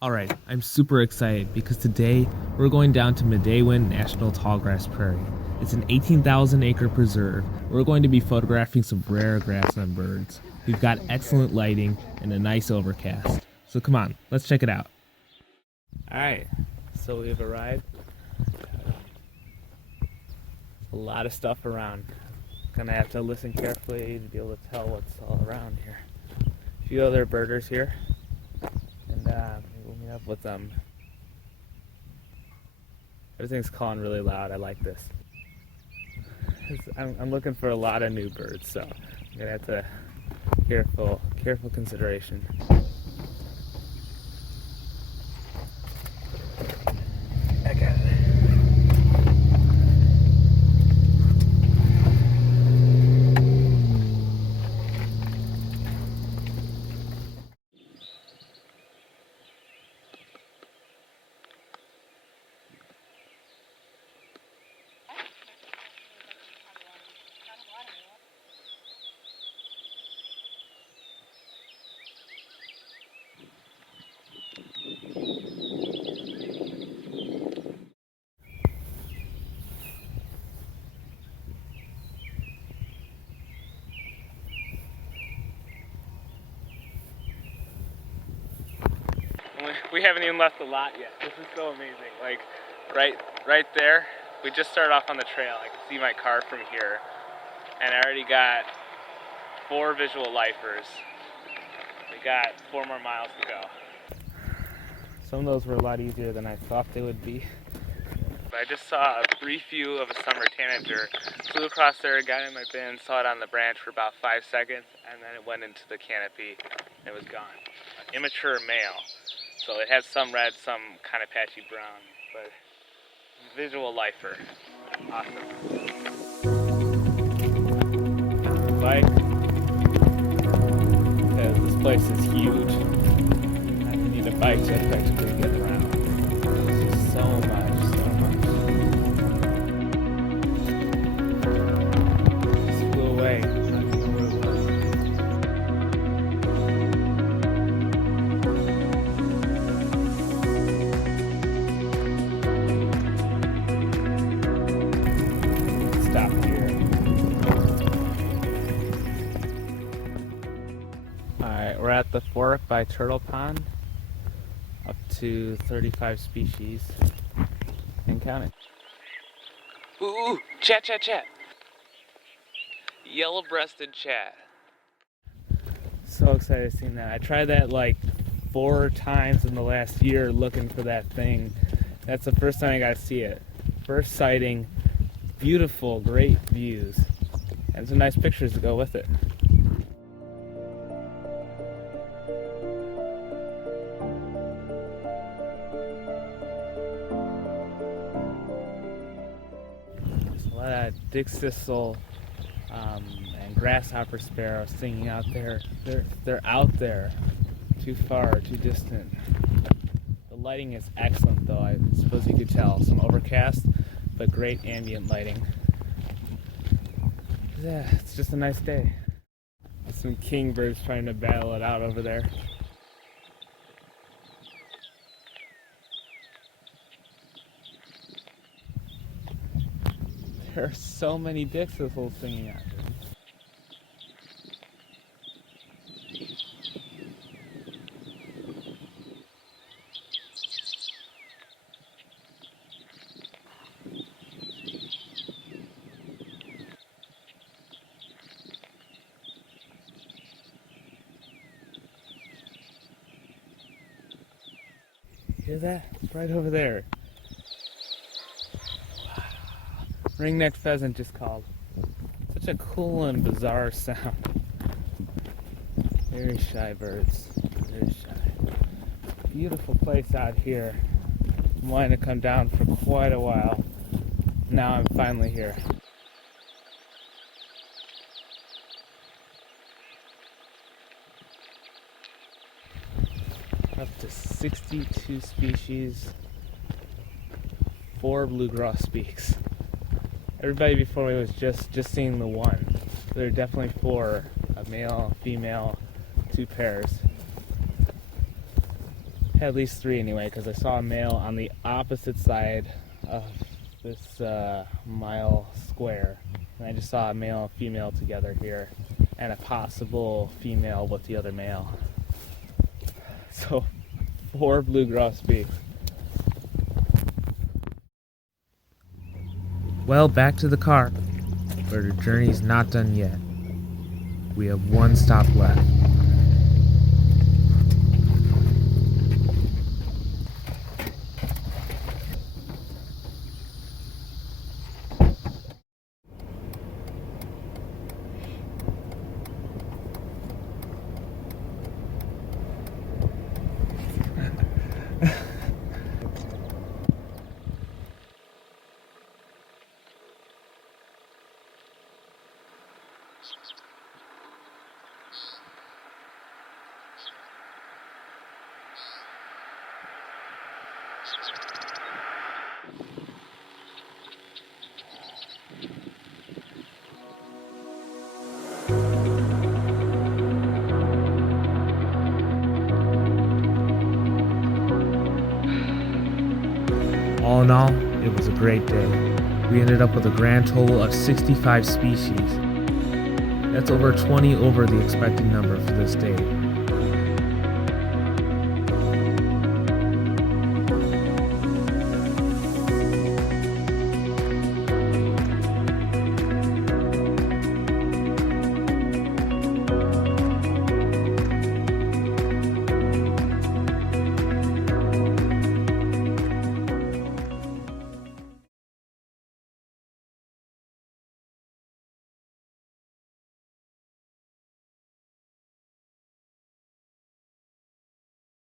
Alright, I'm super excited because today we're going down to Midewin National Tallgrass Prairie. It's an 18,000 acre preserve. We're going to be photographing some rare grassland birds. We've got excellent lighting and a nice overcast. So come on, let's check it out. Alright, so we've arrived. A lot of stuff around. Gonna have to listen carefully to be able to tell what's all around here. A few other birders here. And we'll meet up with them. Everything's calling really loud. I like this. I'm looking for a lot of new birds, so I'm gonna have to careful consideration. I got it. We haven't even left the lot yet. This is so amazing. Like right there, we just started off on the trail. I can see my car from here, and I already got 4 visual lifers. We got 4 more miles to go. Some of those were a lot easier than I thought they would be. I just saw a brief view of a Summer Tanager. Flew across there, got in my bin, saw it on the branch for about 5 seconds, and then it went into the canopy and it was gone. An immature male. So it has some red, some kind of patchy brown, but visual lifer. Awesome. Bike, because this place is huge. I need a bike to effectively get around. This is so much. Just flew away. Stop here. Alright, we're at the fork by Turtle Pond. Up to 35 species. And counting. Ooh, chat. Yellow-breasted chat. So excited seeing that. I tried that like 4 times in the last year looking for that thing. That's the first time I got to see it. First sighting. Beautiful, great views, and some nice pictures to go with it. There's a lot of dick thistle and grasshopper sparrows singing out there. They're out there, too far, too distant. The lighting is excellent, though. I suppose you could tell. Some overcast, but great ambient lighting. Yeah, it's just a nice day. Some kingbirds trying to battle it out over there. There are so many dick thistles singing out there. Hear that? It's right over there. Wow. Ring-necked pheasant just called. Such a cool and bizarre sound. Very shy birds. Very shy. Beautiful place out here. I'm wanting to come down for quite a while. Now I'm finally here. Up to 62 species, 4 blue grosbeaks. Everybody before me was just seeing the one. There are definitely 4, a male, female, 2 pairs. At least 3 anyway, because I saw a male on the opposite side of this mile square. And I just saw a male and female together here, and a possible female with the other male. So 4 blue grosbeak. Well, back to the car, but our journey's not done yet. We have 1 stop left. All in all, it was a great day. We ended up with a grand total of 65 species. That's over 20 over the expected number for this day.